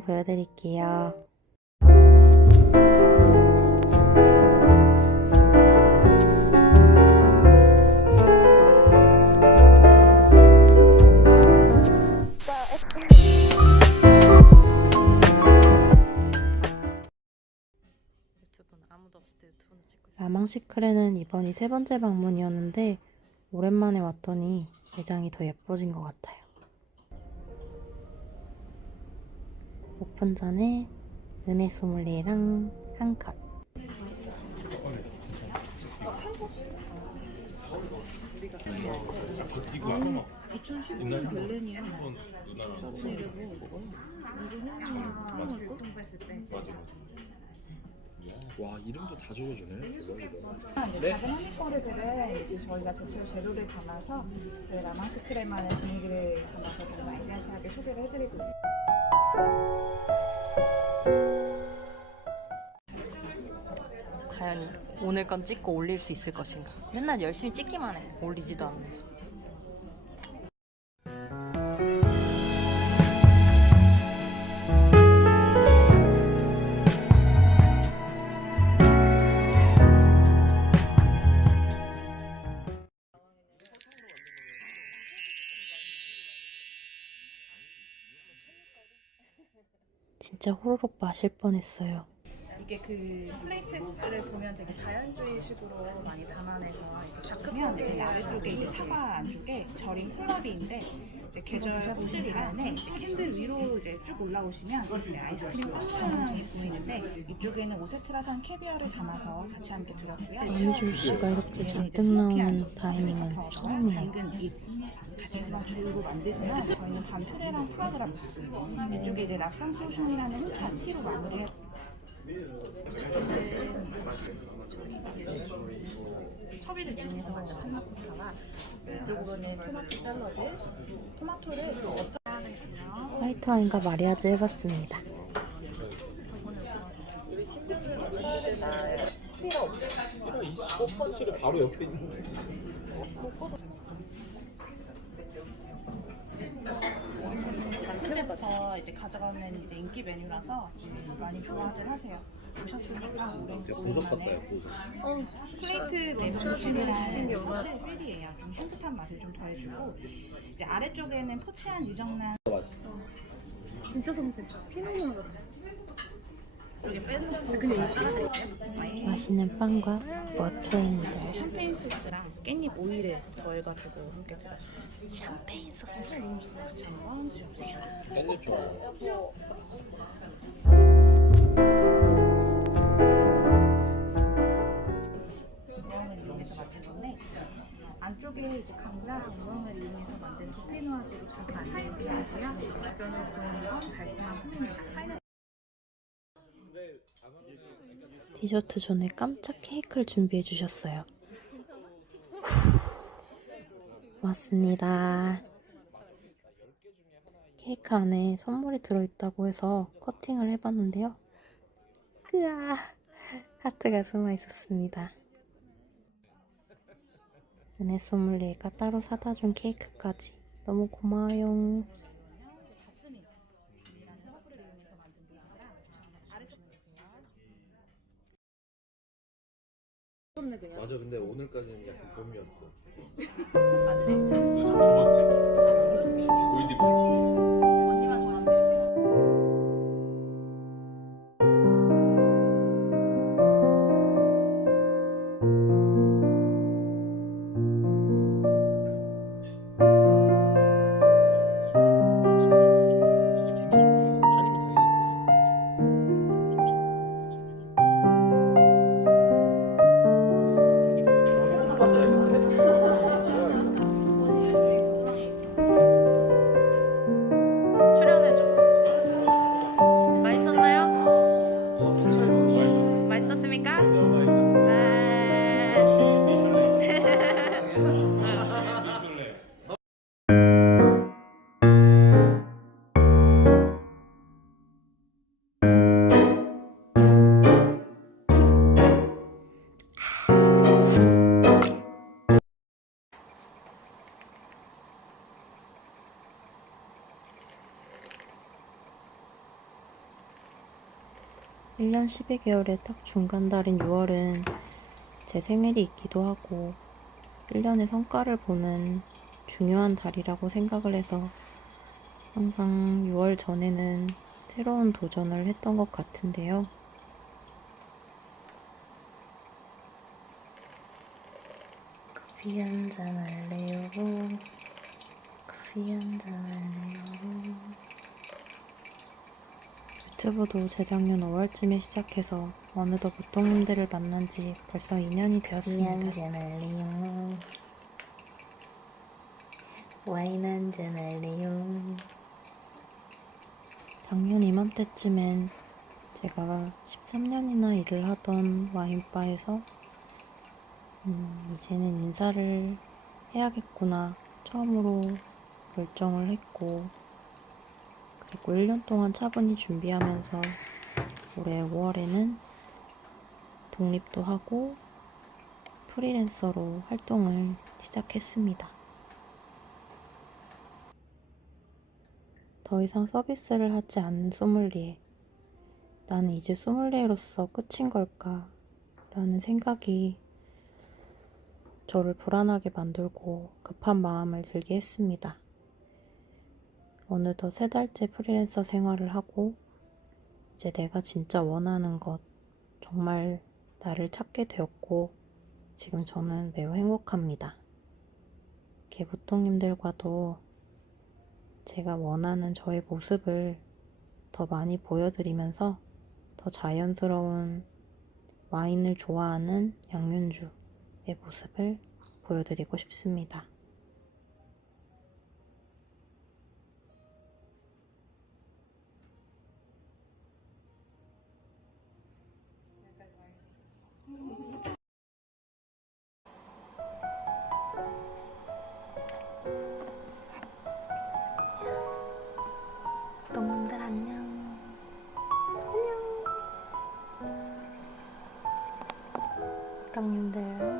보여드릴게요. 라망시크레는 이번이 세 번째 방문이었는데 오랜만에 왔더니 매장이 더 예뻐진 것 같아요. 오픈 전에 은혜 소믈리에랑 한 컷. 와 이름도 다 적어주네 대박이다 이제 작은 허니거리들은 이제 저희가 대체로 재료를 담아서 그 라마스 크레만의 분위기를 담아서 정말 엘레강하게 소개를 해드리고 있습니다. 과연 오늘 건 찍고 올릴 수 있을 것인가? 맨날 열심히 찍기만 해. 올리지도 않으면서. 진짜 호로록 마실 뻔했어요. 이게 그 플레이트를 보면 되게 자연주의식으로 많이 담아내서 이렇게 샤크면 그 아래쪽에 이제 사과 안쪽에 절인 콜라비인데 이제 계절 수질이라는 캔들 위로 이제 쭉 올라오시면 이제 아이스크림 꽃모양이 보이는데 이쪽에는 오세트라산 캐비어를 담아서 같이 함께 드렸고요. 남유준 씨가 이렇게 잔뜩 나오는 다이닝은 처음이에요. 같이 줄고 만드시면 저희는 밤토레랑 푸아그라 무스 이쪽에 이제 랍상 소숑이라는 흑차 티로 마무리해 첩이를 이용해서 만든 토마토파와 이쪽으로는 토마토 샐러드 토마토를 또 어떤 화이트 와인과 마리아주 해봤습니다. 바로 옆에 있는데 잔츠에서 이제 가져가는 이제 인기 메뉴라서 많이 좋아하긴 하세요. 보셨으니까 우리 보석 같아요 보석 플레이트 메뉴는 사실 휠이에요. 좀 향긋한 맛을 좀 더해주고 이제 아래쪽에는 포치한 유정란 맛있어 진짜 섬세. 빼는 맛있는 빵과 버터입니다. 샴페인 소스랑 깻잎 오일에 더해가지고 함께 들었어요. 샴페인 소스. 한번 드셔보세요. 깻잎 좋아 우엉을 이용해서 만든 건데 안쪽에 이제 감자 우엉을 이용해서 만든 토피노아즈로 잠깐 안내해드리고요. 주변을 보는 건 달콤한 풍미입니다. 파인애플 디저트 전에 깜짝 케이크를 준비해 주셨어요. 고맙습니다. 케이크 안에 선물이 들어있다고 해서 커팅을 해봤는데요. 으아, 하트가 숨어 있었습니다. 은혜 소믈리에가 따로 사다 준 케이크까지 너무 고마워요. 맞아 근데 오늘까지는 약간 봄이었어. 두 번째 1년 12개월의 딱 중간 달인 6월은 제 생일이 있기도 하고 1년의 성과를 보는 중요한 달이라고 생각을 해서 항상 6월 전에는 새로운 도전을 했던 것 같은데요. 커피 한 잔 할래요? 커피 한 잔 할래요? 유튜브도 재작년 5월쯤에 시작해서 어느덧 보통님들을 만난 지 벌써 2년이 되었습니다. 와인 한잔 할래요? 작년 이맘때쯤엔 제가 13년이나 일을 하던 와인바에서 음, 이제는 인사를 해야겠구나 처음으로 결정을 했고 그리고 1년 동안 차분히 준비하면서 올해 5월에는 독립도 하고 프리랜서로 활동을 시작했습니다. 더 이상 서비스를 하지 않는 소믈리에. 나는 이제 소믈리에로서 끝인 걸까? 라는 생각이 저를 불안하게 만들고 급한 마음을 들게 했습니다. 어느덧 세 달째 프리랜서 생활을 하고 이제 내가 진짜 원하는 것, 정말 나를 찾게 되었고 지금 저는 매우 행복합니다. 개보통님들과도 제가 원하는 저의 모습을 더 많이 보여드리면서 더 자연스러운 와인을 좋아하는 양윤주의 모습을 보여드리고 싶습니다. 똥님들